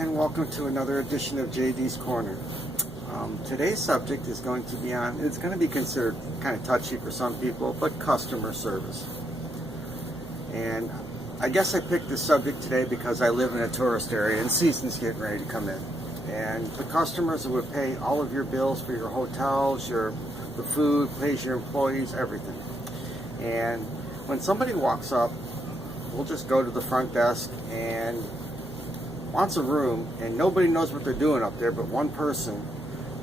And welcome to another edition of JD's Corner. Today's subject is going to be it's going to be considered kind of touchy for some people, but customer service. And I guess I picked this subject today because I live in a tourist area and season's getting ready to come in. And the customers that would pay all of your bills for your hotels, the food, pays your employees, everything. And when somebody walks up, we'll just go to the front desk and wants a room, and nobody knows what they're doing up there but one person.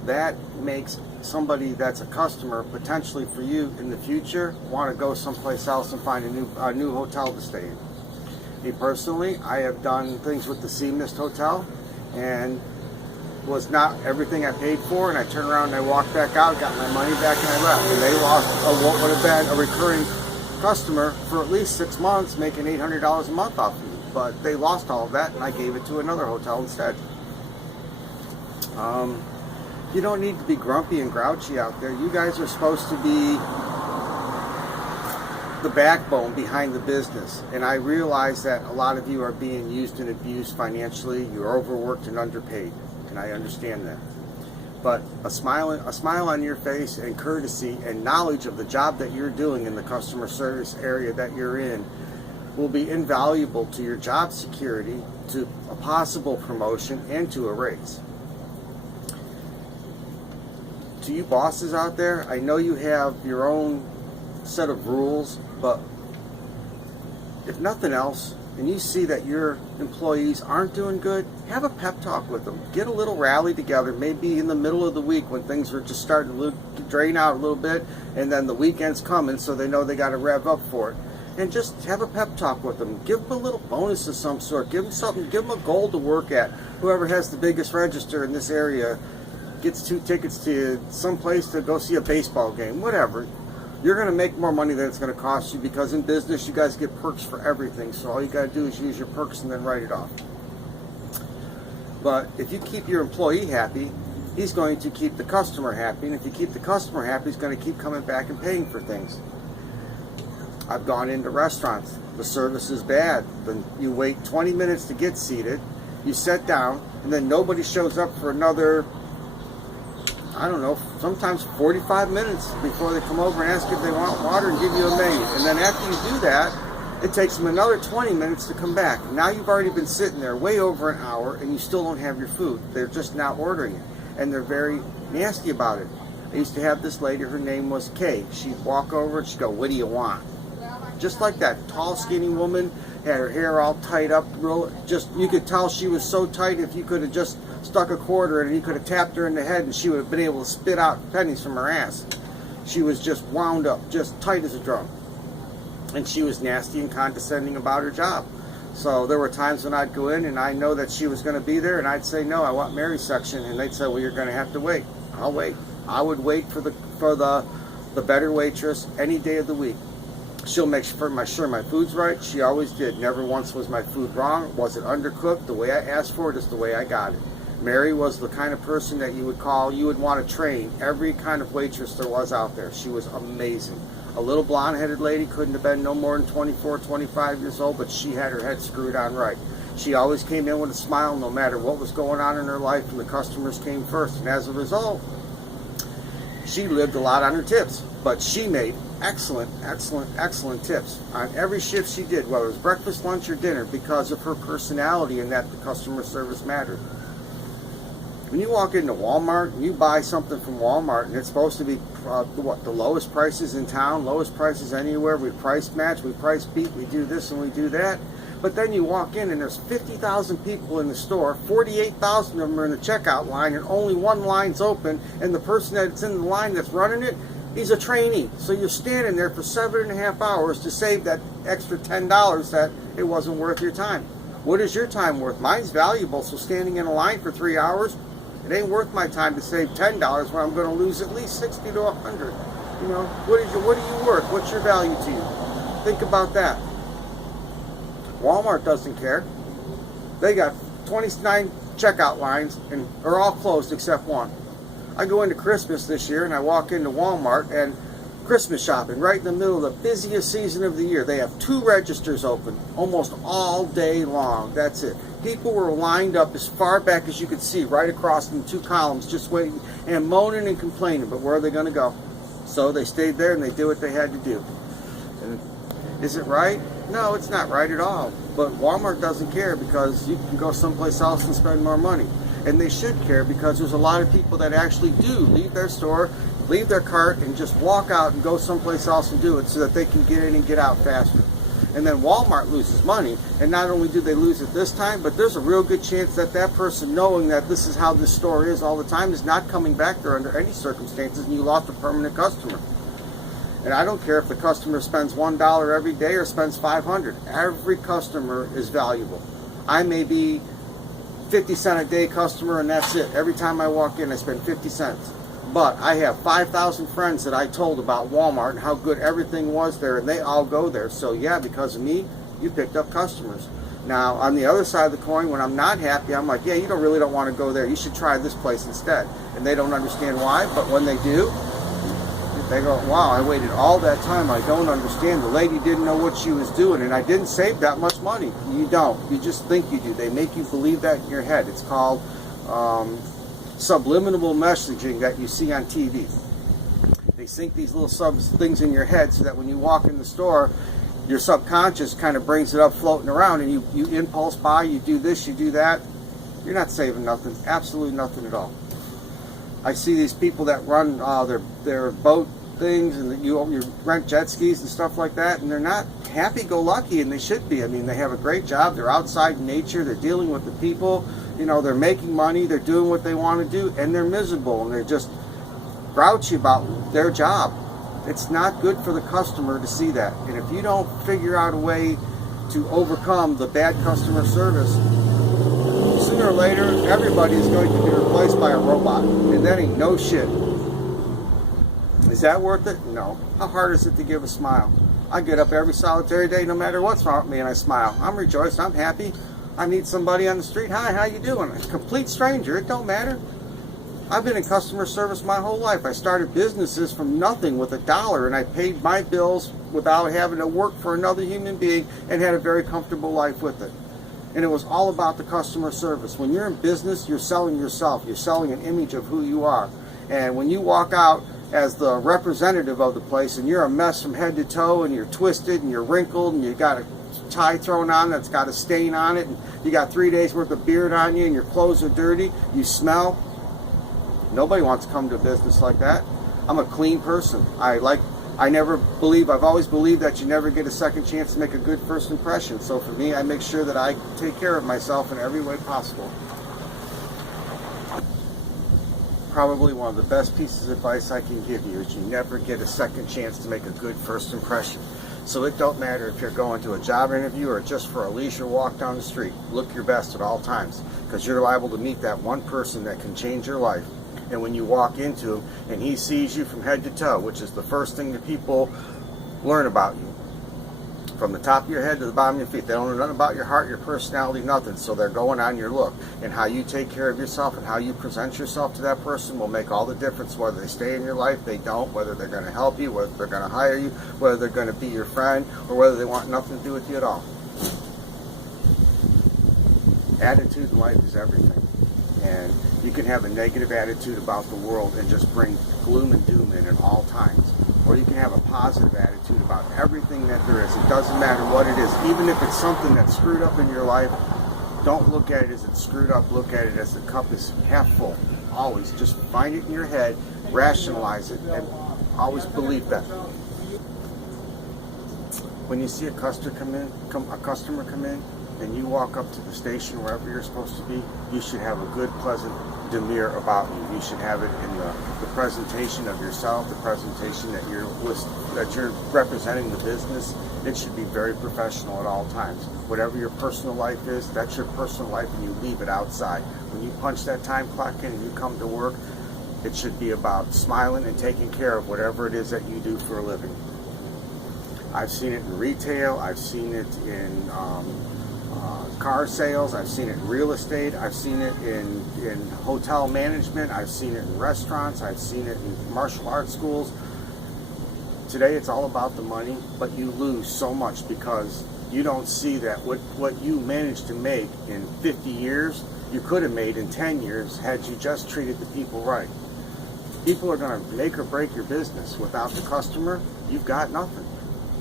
That makes somebody that's a customer potentially for you in the future want to go someplace else and find a new hotel to stay in. Me personally, I have done things with the Sea Mist Hotel and was not everything I paid for, and I turned around and I walked back out, got my money back, and I left. And they lost what would have been a recurring customer for at least 6 months, making $800 a month off of me. But they lost all of that, and I gave it to another hotel instead. You don't need to be grumpy and grouchy out there. You guys are supposed to be the backbone behind the business. And I realize that a lot of you are being used and abused financially. You're overworked and underpaid, and I understand that. But a smile on your face and courtesy and knowledge of the job that you're doing in the customer service area that you're in will be invaluable to your job security, to a possible promotion, and to a raise. To you bosses out there, I know you have your own set of rules, but if nothing else, and you see that your employees aren't doing good, have a pep talk with them. Get a little rally together, maybe in the middle of the week when things are just starting to drain out a little bit, and then the weekend's coming, so they know they got to rev up for it. And just have a pep talk with them. Give them a little bonus of some sort. Give them something. Give them a goal to work at. Whoever has the biggest register in this area gets 2 tickets to some place to go see a baseball game. Whatever. You're going to make more money than it's going to cost you, because in business you guys get perks for everything. So all you got to do is use your perks and then write it off. But if you keep your employee happy, he's going to keep the customer happy. And if you keep the customer happy, he's going to keep coming back and paying for things. I've gone into restaurants. The service is bad. Then you wait 20 minutes to get seated. You sit down, and then nobody shows up for another, I don't know, sometimes 45 minutes before they come over and ask if they want water and give you a menu. And then after you do that, it takes them another 20 minutes to come back. Now you've already been sitting there way over an hour, and you still don't have your food. They're just now ordering it, and they're very nasty about it. I used to have this lady, her name was Kay. She'd walk over and she'd go, "What do you want?" Just like that, tall, skinny woman, had her hair all tied up, you could tell she was so tight, if you could have just stuck a quarter in and you could have tapped her in the head and she would have been able to spit out pennies from her ass. She was just wound up, just tight as a drum. And she was nasty and condescending about her job. So there were times when I'd go in and I know that she was going to be there, and I'd say, "No, I want Mary's section," and they'd say, "Well, you're going to have to wait." I'll wait. I would wait for the better waitress any day of the week. She'll make sure my food's right. She always did. Never once was my food wrong. Was it undercooked? The way I asked for it is the way I got it. Mary was the kind of person that you would want to train every kind of waitress there was out there. She was amazing. A little blonde-headed lady, couldn't have been no more than 24, 25 years old, but she had her head screwed on right. She always came in with a smile no matter what was going on in her life, and the customers came first. And as a result, she lived a lot on her tips, but she made excellent tips on every shift she did, whether it was breakfast, lunch, or dinner, because of her personality and that the customer service mattered. When you walk into Walmart and you buy something from Walmart, and it's supposed to be the lowest prices in town, lowest prices anywhere, we price match, we price beat, we do this and we do that. But then you walk in and there's 50,000 people in the store, 48,000 of them are in the checkout line, and only one line's open, and the person that's in the line that's running it, he's a trainee. So you're standing there for 7.5 hours to save that extra $10 that it wasn't worth your time. What is your time worth? Mine's valuable, so standing in a line for 3 hours, it ain't worth my time to save $10 when I'm going to lose at least 60 to 100. You know, what are you worth? What's your value to you? Think about that. Walmart doesn't care. They got 29 checkout lines and are all closed except one. I go into Christmas this year and I walk into Walmart, and Christmas shopping right in the middle of the busiest season of the year. They have 2 registers open almost all day long. That's it. People were lined up as far back as you could see, right across in 2 columns, just waiting and moaning and complaining. But where are they going to go? So they stayed there and they did what they had to do. And is it right? No, it's not right at all. But Walmart doesn't care because you can go someplace else and spend more money. And they should care because there's a lot of people that actually do leave their store, leave their cart, and just walk out and go someplace else and do it so that they can get in and get out faster. And then Walmart loses money, and not only do they lose it this time, but there's a real good chance that that person, knowing that this is how this store is all the time, is not coming back there under any circumstances, and you lost a permanent customer. And I don't care if the customer spends $1 every day or spends $500. Every customer is valuable. I may be 50-cent a day customer, and that's it. Every time I walk in, I spend 50 cents. But I have 5,000 friends that I told about Walmart and how good everything was there, and they all go there. So yeah, because of me, you picked up customers. Now, on the other side of the coin, when I'm not happy, I'm like, yeah, you really don't want to go there. You should try this place instead. And they don't understand why, but when they do, they go, wow, I waited all that time. I don't understand. The lady didn't know what she was doing, and I didn't save that much money. You don't. You just think you do. They make you believe that in your head. It's called subliminal messaging that you see on TV. They sink these little things in your head so that when you walk in the store, your subconscious kind of brings it up floating around, and you impulse buy, you do this, you do that. You're not saving nothing. Absolutely nothing at all. I see these people that run their boat things, and you rent jet skis and stuff like that, and they're not happy-go-lucky, and they should be. I mean, they have a great job. They're outside in nature. They're dealing with the people. You know, they're making money. They're doing what they want to do, and they're miserable, and they're just grouchy about their job. It's not good for the customer to see that. And if you don't figure out a way to overcome the bad customer service, sooner or later, everybody is going to be replaced by a robot, and that ain't no shit. Is that worth it? No. How hard is it to give a smile? I get up every solitary day, no matter what's wrong with me, and I smile. I'm rejoiced. I'm happy. I meet somebody on the street. Hi, how you doing? A complete stranger. It don't matter. I've been in customer service my whole life. I started businesses from nothing with $1, and I paid my bills without having to work for another human being, and had a very comfortable life with it. And it was all about the customer service. When you're in business, you're selling yourself. You're selling an image of who you are. And when you walk out as the representative of the place, and you're a mess from head to toe, and you're twisted, and you're wrinkled, and you got a tie thrown on that's got a stain on it, and you got 3 days worth of beard on you, and your clothes are dirty, you smell. Nobody wants to come to a business like that. I'm a clean person. I've always believed that you never get a second chance to make a good first impression. So for me, I make sure that I take care of myself in every way possible. Probably one of the best pieces of advice I can give you is you never get a second chance to make a good first impression. So it don't matter if you're going to a job interview or just for a leisure walk down the street. Look your best at all times, because you're liable to meet that one person that can change your life. And when you walk into him and he sees you from head to toe, which is the first thing that people learn about you, from the top of your head to the bottom of your feet. They don't know nothing about your heart, your personality, nothing. So they're going on your look. And how you take care of yourself and how you present yourself to that person will make all the difference, whether they stay in your life, they don't, whether they're going to help you, whether they're going to hire you, whether they're going to be your friend, or whether they want nothing to do with you at all. Attitude in life is everything. And you can have a negative attitude about the world and just bring gloom and doom in at all times. Or you can have a positive attitude about everything that there is. It doesn't matter what it is. Even if it's something that's screwed up in your life, don't look at it as it's screwed up. Look at it as the cup is half full. Always. Just find it in your head, rationalize it, and always believe that. When you see a customer come in, and you walk up to the station wherever you're supposed to be, you should have a good, pleasant demeanor about you. You should have it in the presentation of yourself, the presentation that you're representing the business. It should be very professional at all times. Whatever your personal life is, that's your personal life, and you leave it outside. When you punch that time clock in and you come to work, it should be about smiling and taking care of whatever it is that you do for a living. I've seen it in retail. I've seen it in car sales. I've seen it in real estate. I've seen it in hotel management. I've seen it in restaurants. I've seen it in martial arts schools. Today it's all about the money, but you lose so much because you don't see that what you managed to make in 50 years, you could have made in 10 years had you just treated the people right. People are going to make or break your business. Without the customer, you've got nothing.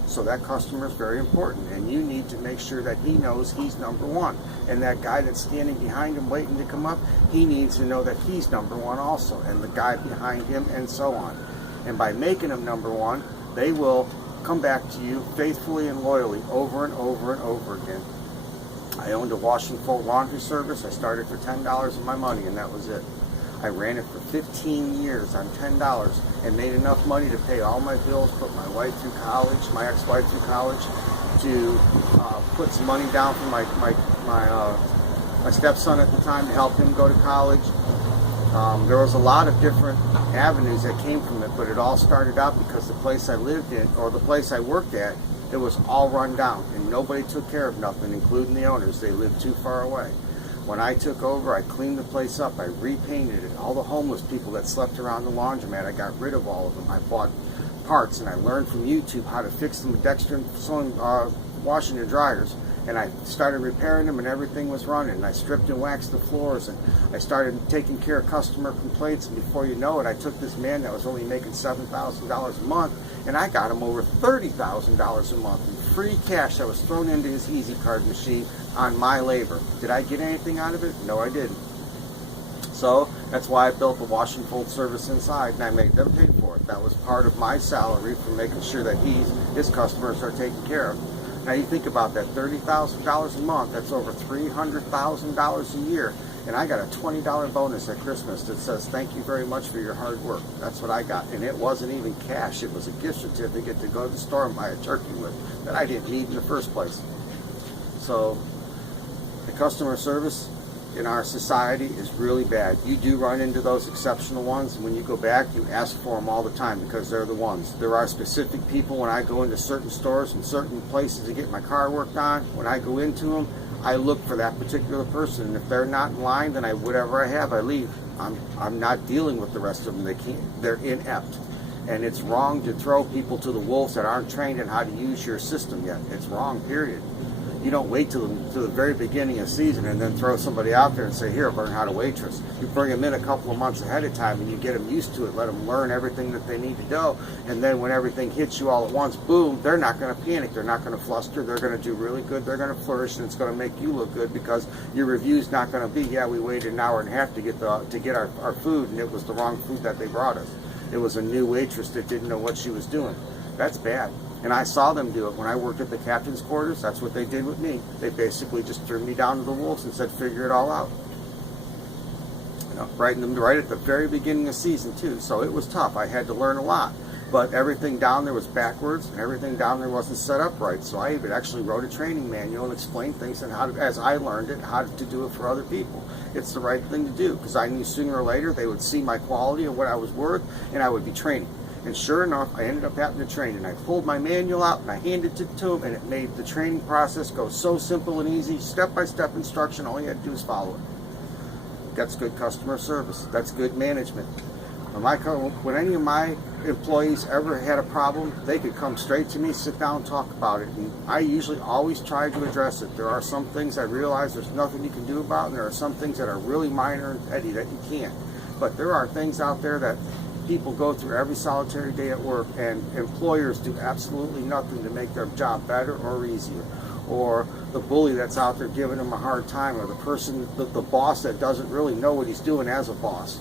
So that customer is very important, and you need to make sure that he knows he's number one. And that guy that's standing behind him waiting to come up, he needs to know that he's number one also, and the guy behind him, and so on. And by making them number one, they will come back to you faithfully and loyally over and over and over again. I owned a wash and fold laundry service. I started for $10 of my money, and that was it. I ran it for 15 years on $10 and made enough money to pay all my bills, put my wife through college, my ex-wife through college, to put some money down for my stepson at the time to help him go to college. There was a lot of different avenues that came from it, but it all started out because the place I lived in, or the place I worked at, it was all run down, and nobody took care of nothing, including the owners. They lived too far away. When I took over, I cleaned the place up, I repainted it. All the homeless people that slept around the laundromat, I got rid of all of them. I bought parts, and I learned from YouTube how to fix them with Dexter sewing, washing and dryers. And I started repairing them, and everything was running. And I stripped and waxed the floors, and I started taking care of customer complaints. And before you know it, I took this man that was only making $7,000 a month, and I got him over $30,000 a month in free cash that was thrown into his Easy Card machine on my labor. Did I get anything out of it? No, I didn't. So that's why I built the wash and fold service inside, and I made them pay for it. That was part of my salary for making sure that his customers are taken care of. Now you think about that, $30,000 a month, that's over $300,000 a year. And I got a $20 bonus at Christmas that says, thank you very much for your hard work. That's what I got. And it wasn't even cash, it was a gift certificate to go to the store and buy a turkey with that I didn't need in the first place. So the customer service in our society is really bad. You do run into those exceptional ones, and when you go back, you ask for them all the time because they're the ones. There are specific people when I go into certain stores and certain places to get my car worked on. When I go into them, I look for that particular person, and if they're not in line, then whatever I have, I leave. I'm not dealing with the rest of them. They're inept. And it's wrong to throw people to the wolves that aren't trained in how to use your system yet. It's wrong, period. You don't wait till the very beginning of season and then throw somebody out there and say, here, learn how to waitress. You bring them in a couple of months ahead of time and you get them used to it, let them learn everything that they need to know, and then when everything hits you all at once, boom, they're not going to panic, they're not going to fluster, they're going to do really good, they're going to flourish, and it's going to make you look good because your review's not going to be, yeah, we waited an hour and a half to get our food, and it was the wrong food that they brought us. It was a new waitress that didn't know what she was doing. That's bad. And I saw them do it. When I worked at the captain's quarters, that's what they did with me. They basically just threw me down to the wolves and said, figure it all out. You know, right at the very beginning of season too. So it was tough. I had to learn a lot. But everything down there was backwards, and everything down there wasn't set up right. So I even actually wrote a training manual and explained things and how to, as I learned it, how to do it for other people. It's the right thing to do because I knew sooner or later they would see my quality and what I was worth, and I would be training. And sure enough, I ended up having to train, and I pulled my manual out and I handed it to him, and it made the training process go so simple and easy, step-by-step instruction. All you had to do is follow it. That's good customer service. That's good management. When any of my employees ever had a problem, they could come straight to me, sit down, talk about it, and I usually always try to address it. There are some things I realize there's nothing you can do about, and there are some things that are really minor and petty that you can't. But there are things out there that people go through every solitary day at work, and employers do absolutely nothing to make their job better or easier. Or the bully that's out there giving them a hard time, or the person, the boss that doesn't really know what he's doing as a boss.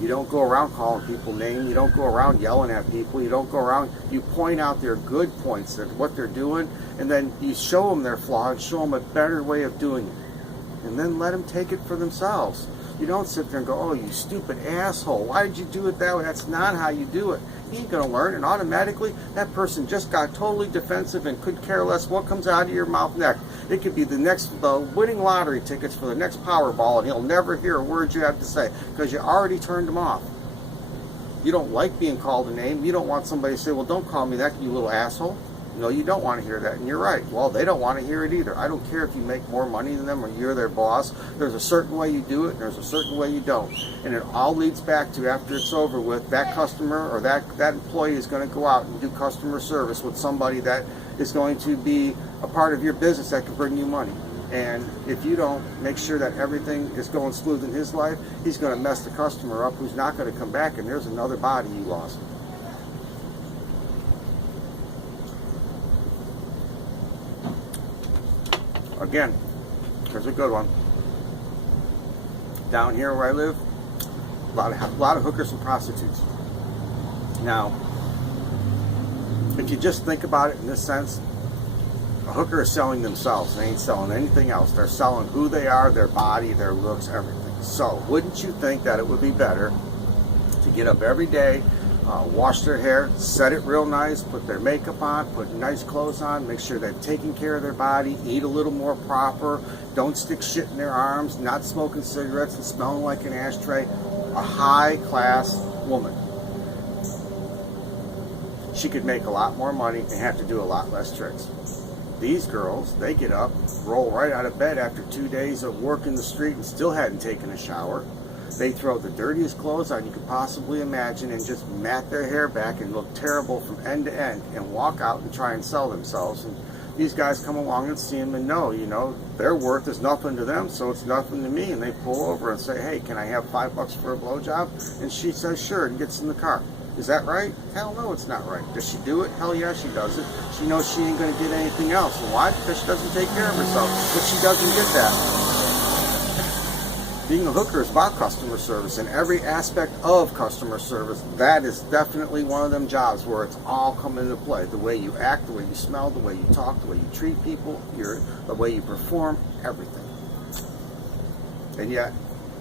You don't go around calling people names. You don't go around yelling at people. You don't go around, you point out their good points, that what they're doing, and then you show them their flaw and show them a better way of doing it. And then let them take it for themselves. You don't sit there and go, oh, you stupid asshole, why did you do it that way? That's not how you do it. He ain't going to learn, and automatically that person just got totally defensive and could care less what comes out of your mouth next. It could be the winning lottery tickets for the next Powerball, and he'll never hear a word you have to say because you already turned him off. You don't like being called a name. You don't want somebody to say, well, don't call me that, you little asshole. No, you don't want to hear that, and you're right. Well, they don't want to hear it either. I don't care if you make more money than them or you're their boss. There's a certain way you do it, and there's a certain way you don't. And it all leads back to, after it's over with, that customer or that employee is going to go out and do customer service with somebody that is going to be a part of your business that can bring you money. And if you don't make sure that everything is going smooth in his life, he's going to mess the customer up who's not going to come back, and there's another body you lost. Again, here's a good one. Down here where I live, a lot of hookers and prostitutes. Now, if you just think about it in this sense, a hooker is selling themselves. They ain't selling anything else. They're selling who they are, their body, their looks, everything. So, wouldn't you think that it would be better to get up every day, wash their hair, set it real nice, put their makeup on, put nice clothes on, make sure they're taking care of their body, eat a little more proper, don't stick shit in their arms, not smoking cigarettes and smelling like an ashtray. A high-class woman. She could make a lot more money and have to do a lot less tricks. These girls, they get up, roll right out of bed after 2 days of work in the street and still hadn't taken a shower. They throw the dirtiest clothes on you could possibly imagine and just mat their hair back and look terrible from end to end and walk out and try and sell themselves. And these guys come along and see them and know, their worth is nothing to them, so it's nothing to me. And they pull over and say, hey, can I have $5 for a blowjob? And she says, sure, and gets in the car. Is that right? Hell no, it's not right. Does she do it? Hell yeah, she does it. She knows she ain't going to get anything else. And why? Because she doesn't take care of herself. But she doesn't get that. Being a hooker is about customer service, and every aspect of customer service, that is definitely one of them jobs where it's all coming into play. The way you act, the way you smell, the way you talk, the way you treat people, the way you perform, everything. And yet,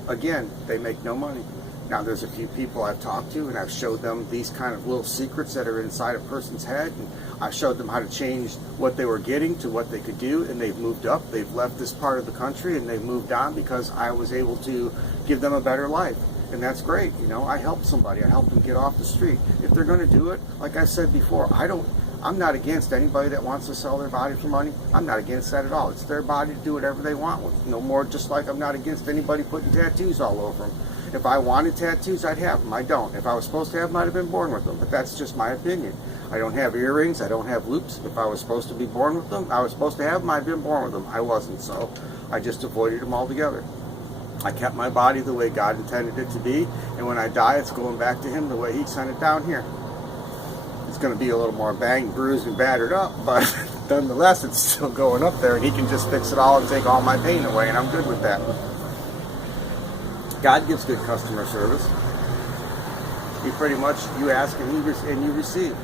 again, they make no money. Now, there's a few people I've talked to, and I've showed them these kind of little secrets that are inside a person's head, and I've showed them how to change what they were getting to what they could do, and they've moved up. They've left this part of the country, and they've moved on because I was able to give them a better life. And that's great. I helped somebody. I helped them get off the street. If they're going to do it, like I said before, I'm not against anybody that wants to sell their body for money. I'm not against that at all. It's their body to do whatever they want with. No more, just like I'm not against anybody putting tattoos all over them. If I wanted tattoos, I'd have them. I don't. If I was supposed to have them, I'd have been born with them. But that's just my opinion. I don't have earrings. I don't have loops. If I was supposed to be born with them, I was supposed to have them, I'd been born with them. I wasn't, so I just avoided them altogether. I kept my body the way God intended it to be, and when I die, it's going back to Him the way He sent it down here. It's going to be a little more banged, bruised, and battered up, but nonetheless, it's still going up there, and He can just fix it all and take all my pain away, and I'm good with that. God gives good customer service. He pretty much, you ask and you receive.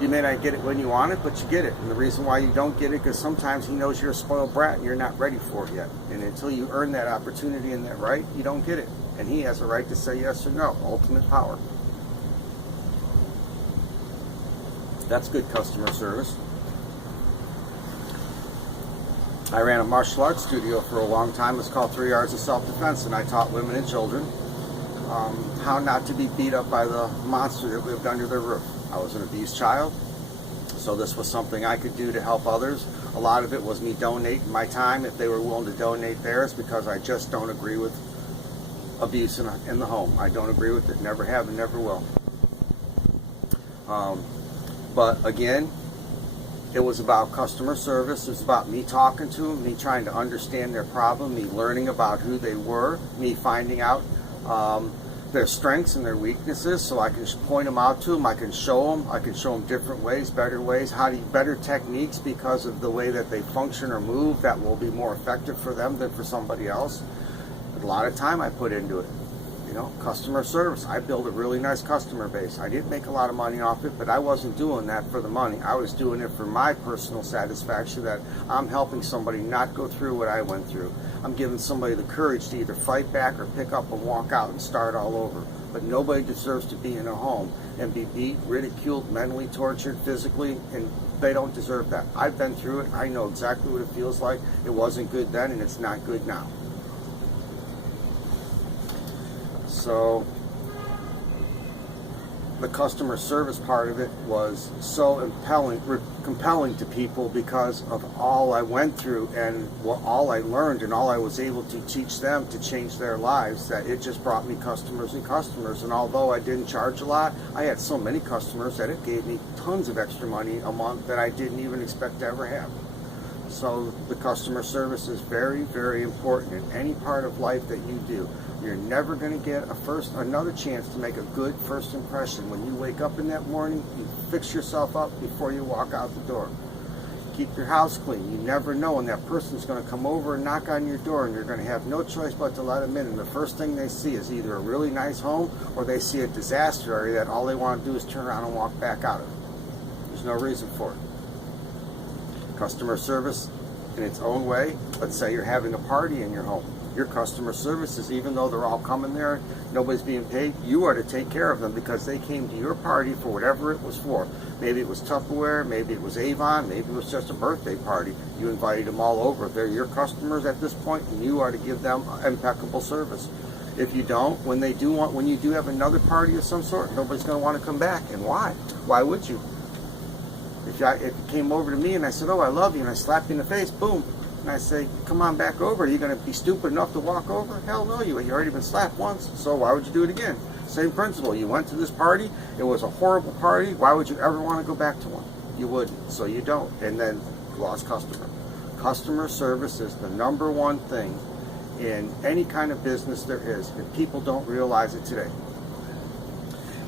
You may not get it when you want it, but you get it. And the reason why you don't get it, because sometimes He knows you're a spoiled brat and you're not ready for it yet. And until you earn that opportunity and that right, you don't get it. And He has a right to say yes or no. Ultimate power. That's good customer service. I ran a martial arts studio for a long time. It's called 3 Yards of Self-Defense, and I taught women and children how not to be beat up by the monster that lived under their roof. I was an abused child, so this was something I could do to help others. A lot of it was me donating my time if they were willing to donate theirs, because I just don't agree with abuse in the home. I don't agree with it, never have and never will. But again, it was about customer service. It was about me talking to them, me trying to understand their problem, me learning about who they were, me finding out their strengths and their weaknesses, so I can point them out to them. I can show them different ways, better ways, better techniques because of the way that they function or move that will be more effective for them than for somebody else. A lot of time I put into it. Customer service. I built a really nice customer base. I didn't make a lot of money off it, but I wasn't doing that for the money. I was doing it for my personal satisfaction, that I'm helping somebody not go through what I went through. I'm giving somebody the courage to either fight back or pick up and walk out and start all over. But nobody deserves to be in a home and be beat, ridiculed, mentally tortured, physically, and they don't deserve that. I've been through it. I know exactly what it feels like. It wasn't good then, and it's not good now. So, the customer service part of it was so compelling to people because of all I went through and all I learned and all I was able to teach them to change their lives, that it just brought me customers and customers. And although I didn't charge a lot, I had so many customers that it gave me tons of extra money a month that I didn't even expect to ever have. So the customer service is very, very important in any part of life that you do. You're never going to get another chance to make a good first impression. When you wake up in that morning, you fix yourself up before you walk out the door. Keep your house clean. You never know when that person's going to come over and knock on your door, and you're going to have no choice but to let them in. And the first thing they see is either a really nice home or they see a disaster area that all they want to do is turn around and walk back out of it. There's no reason for it. Customer service in its own way. Let's say you're having a party in your home. Your customer services, even though they're all coming there, nobody's being paid, you are to take care of them because they came to your party for whatever it was for. Maybe it was Tupperware, maybe it was Avon, maybe it was just a birthday party. You invited them all over. They're your customers at this point, and you are to give them impeccable service. If you don't, when you do have another party of some sort, nobody's going to want to come back. And why? Why would you? If you came over to me and I said, "Oh, I love you," and I slapped you in the face, boom. And I say, "Come on back over." Are you going to be stupid enough to walk over? Hell no, you already been slapped once, so why would you do it again? Same principle. You went to this party, it was a horrible party. Why would you ever want to go back to one? You wouldn't, so you don't. And then lost customer. Customer service is the number one thing in any kind of business there is, and people don't realize it today.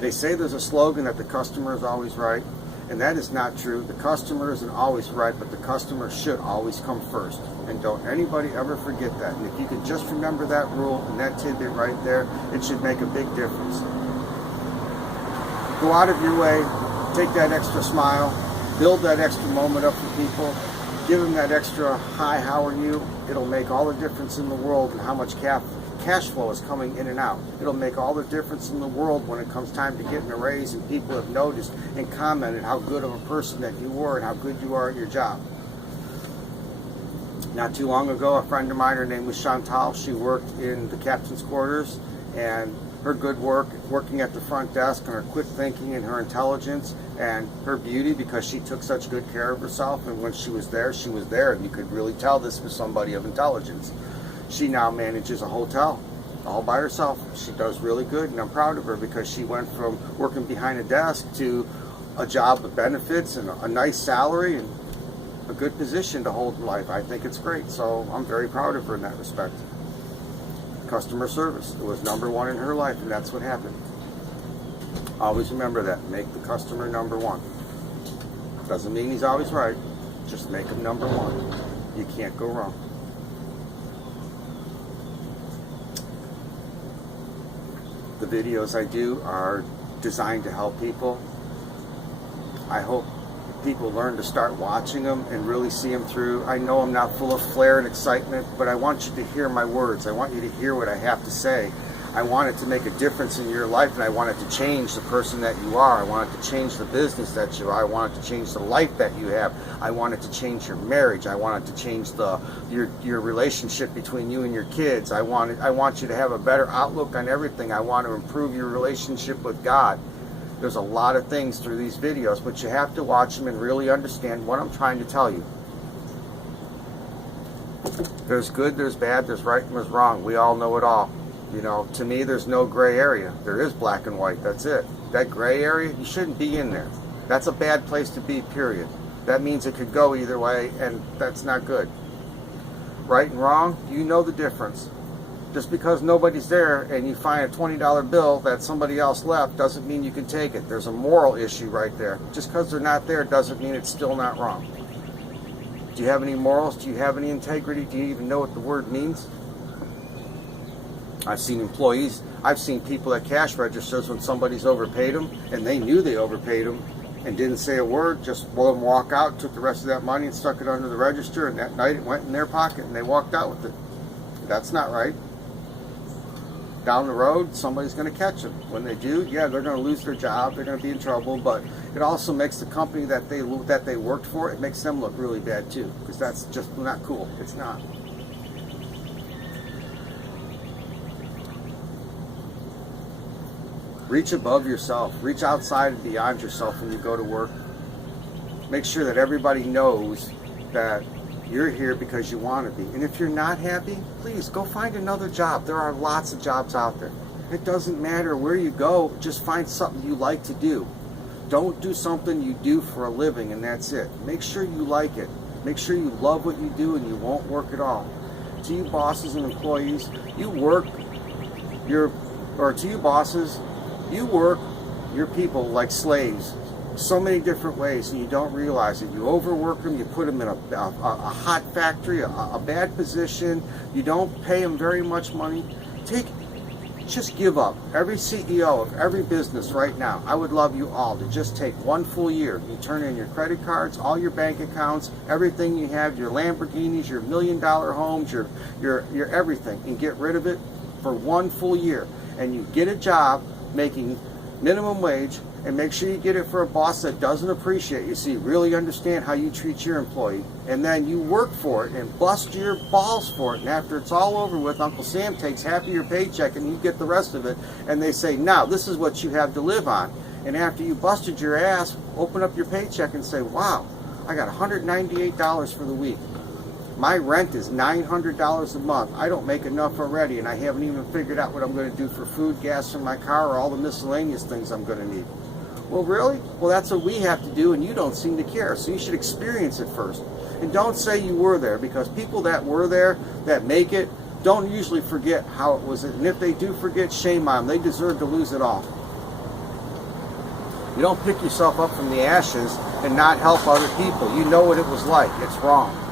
They say there's a slogan that the customer is always right. And that is not true. The customer isn't always right, but the customer should always come first. And don't anybody ever forget that. And if you could just remember that rule and that tidbit right there, it should make a big difference. Go out of your way, take that extra smile, build that extra moment up for people, give them that extra, "Hi, how are you?" It'll make all the difference in the world in how much cash flow is coming in and out. It'll make all the difference in the world when it comes time to getting a raise and people have noticed and commented how good of a person that you were and how good you are at your job. Not too long ago, a friend of mine, her name was Chantal, she worked in the captain's quarters, and her good work, working at the front desk, and her quick thinking and her intelligence and her beauty, because she took such good care of herself, and when she was there, and you could really tell this was somebody of intelligence. She now manages a hotel all by herself. She does really good, and I'm proud of her because she went from working behind a desk to a job with benefits and a nice salary and a good position to hold in life. I think it's great, so I'm very proud of her in that respect. Customer service, it was number one in her life, and that's what happened. Always remember that. Make the customer number one. Doesn't mean he's always right. Just make him number one. You can't go wrong. The videos I do are designed to help people. I hope people learn to start watching them and really see them through. I know I'm not full of flair and excitement, but I want you to hear my words. I want you to hear what I have to say. I want it to make a difference in your life, and I want it to change the person that you are. I want it to change the business that you are. I want it to change the life that you have. I want it to change your marriage. I want it to change your relationship between you and your kids. I want you to have a better outlook on everything. I want to improve your relationship with God. There's a lot of things through these videos, but you have to watch them and really understand what I'm trying to tell you. There's good, there's bad, there's right and there's wrong. We all know it all. You know, to me, there's no gray area. There is black and white. That's it. That gray area, you shouldn't be in there. That's a bad place to be, period. That means it could go either way, and that's not good. Right and wrong, you know the difference. Just because nobody's there and you find a $20 bill that somebody else left doesn't mean you can take it. There's a moral issue right there. Just because they're not there doesn't mean it's still not wrong. Do you have any morals? Do you have any integrity? Do you even know what the word means? I've seen employees, I've seen people at cash registers when somebody's overpaid them and they knew they overpaid them and didn't say a word, just let them walk out, took the rest of that money and stuck it under the register, and that night it went in their pocket and they walked out with it. That's not right. Down the road, somebody's going to catch them. When they do, yeah, they're going to lose their job, they're going to be in trouble, but it also makes the company that they worked for, it makes them look really bad too, because that's just not cool. It's not. Reach above yourself. Reach outside and beyond yourself when you go to work. Make sure that everybody knows that you're here because you want to be. And if you're not happy, please go find another job. There are lots of jobs out there. It doesn't matter where you go, just find something you like to do. Don't do something you do for a living and that's it. Make sure you like it. Make sure you love what you do and you won't work at all. To you bosses and employees, you work your people like slaves so many different ways and you don't realize it. You overwork them, you put them in a hot factory, a bad position, you don't pay them very much money. Just give up. Every CEO of every business right now, I would love you all to just take 1 full year. You turn in your credit cards, all your bank accounts, everything you have, your Lamborghinis, your $1 million homes, your everything, and get rid of it for 1 full year. And you get a job making minimum wage, and make sure you get it for a boss that doesn't appreciate you, so you really understand how you treat your employee. And then you work for it and bust your balls for it. And after it's all over with, Uncle Sam takes half of your paycheck and you get the rest of it. And they say, now this is what you have to live on. And after you busted your ass, open up your paycheck and say, wow, I got $198 for the week. My rent is $900 a month. I don't make enough already, and I haven't even figured out what I'm going to do for food, gas for my car, or all the miscellaneous things I'm going to need. Well, really? Well, that's what we have to do, and you don't seem to care. So you should experience it first. And don't say you were there, because people that were there, that make it, don't usually forget how it was. And if they do forget, shame on them. They deserve to lose it all. You don't pick yourself up from the ashes and not help other people. You know what it was like. It's wrong.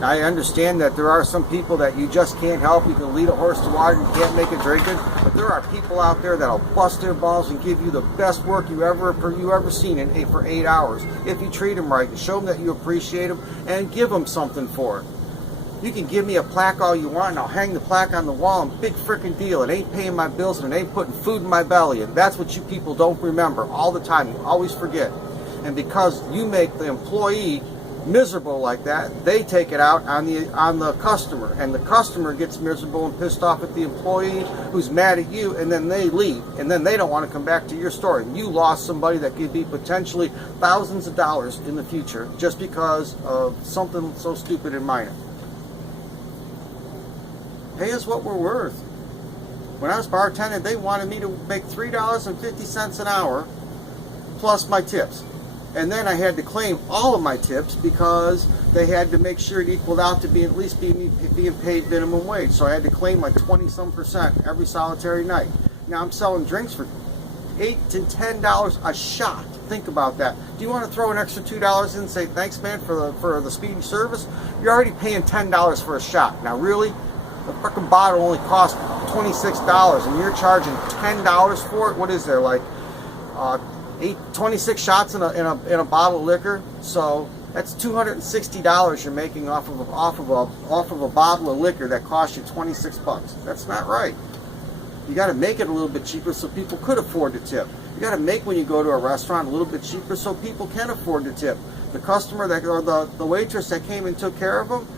Now, I understand that there are some people that you just can't help. You can lead a horse to water, you can't make it drink it. But there are people out there that'll bust their balls and give you the best work you ever seen for 8 hours. If you treat them right and show them that you appreciate them and give them something for it. You can give me a plaque all you want and I'll hang the plaque on the wall and big freaking deal. It ain't paying my bills and it ain't putting food in my belly. And that's what you people don't remember all the time. You always forget. And because you make the employee miserable like that, they take it out on the customer, and the customer gets miserable and pissed off at the employee who's mad at you, and then they leave, and then they don't want to come back to your store. And you lost somebody that could be potentially thousands of dollars in the future just because of something so stupid and minor. Pay us what we're worth. When I was bartending, they wanted me to make $3.50 an hour plus my tips. And then I had to claim all of my tips because they had to make sure it equaled out to be at least being paid minimum wage. So I had to claim like 20-some% every solitary night. Now I'm selling drinks for $8 to $10 a shot. Think about that. Do you want to throw an extra $2 in and say thanks, man, for the speedy service? You're already paying $10 for a shot. Now really, the frickin' bottle only costs $26, and you're charging $10 for it. What is there, like 26 shots in a bottle of liquor? So that's $260 you're making off of a bottle of liquor that costs you 26 bucks. That's not right. You got to make it a little bit cheaper so people could afford to tip. You got to make when you go to a restaurant a little bit cheaper so people can afford to tip. The customer or the waitress that came and took care of them,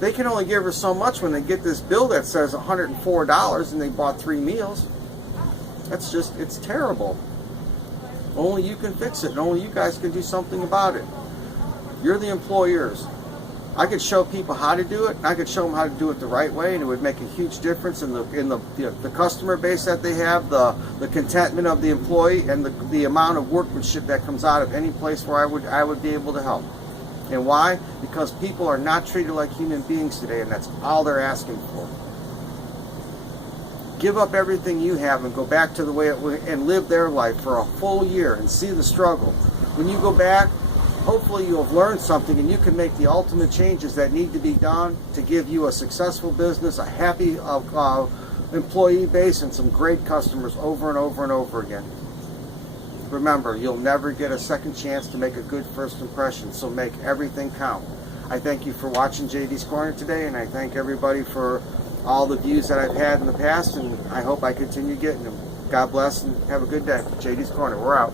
they can only give her so much when they get this bill that says $104 and they bought 3 meals. It's terrible. Only you can fix it, and only you guys can do something about it. You're the employers. I could show people how to do it, and I could show them how to do it the right way, and it would make a huge difference in the customer base that they have, the contentment of the employee, and the amount of workmanship that comes out of any place where I would be able to help. And why? Because people are not treated like human beings today, and that's all they're asking for. Give up everything you have and go back to the way it was and live their life for a full year and see the struggle. When you go back, hopefully you'll have learned something and you can make the ultimate changes that need to be done to give you a successful business, a happy employee base, and some great customers over and over and over again. Remember, you'll never get a second chance to make a good first impression, so make everything count. I thank you for watching JD's Corner today, and I thank everybody for all the views that I've had in the past, and I hope I continue getting them. God bless and have a good day. JD's Corner, we're out.